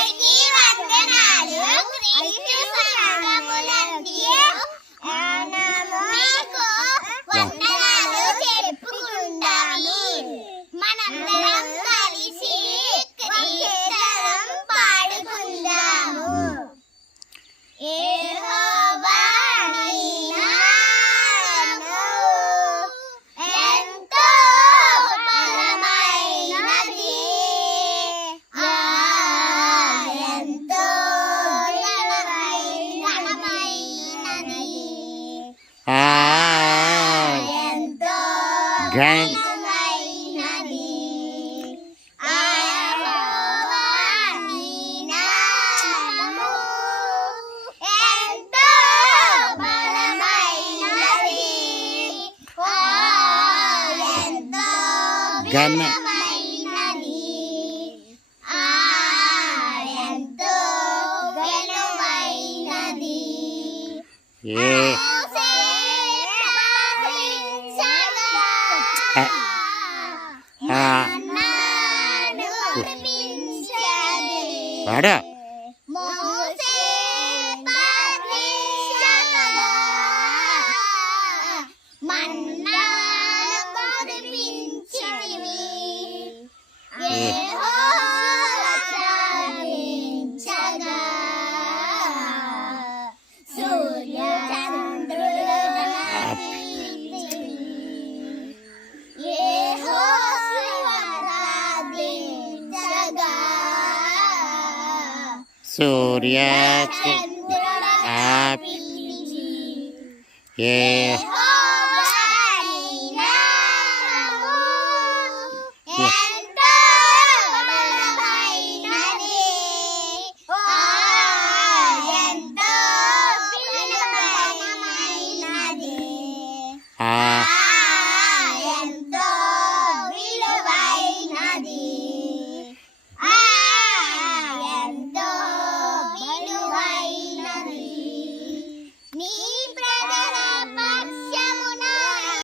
అందరికీ వందనాలు. క్రీస్తు సంఘములందు మీకు వందనాలు చెప్పుకుంటాము. మనందరం కలిసి కీర్తనం పాడుకుందాము. యెహోవా నీ నామము ఎంతో బలమైనది, ఎంతో ఘనమైనది, ఎంతో ఘనమైనది. యెహోవా నీ నామము ఎంతో బలమైనది, ఎంతో ఘనమైనది, ఎంతో ఘనమైనది. మోసే ప్రార్థించగా మన్నాను కురిపించెను. మోసే ప్రార్థించగా మన్నాను కురిపించితివి. యెహోవా ప్రార్థించగా సూర్య చంద్రులను ఆర్పించితివి. యెహోవా ప్రార్థించగా సూర్య చంద్రులను ఆర్పించితివి. ఏ యెహోవా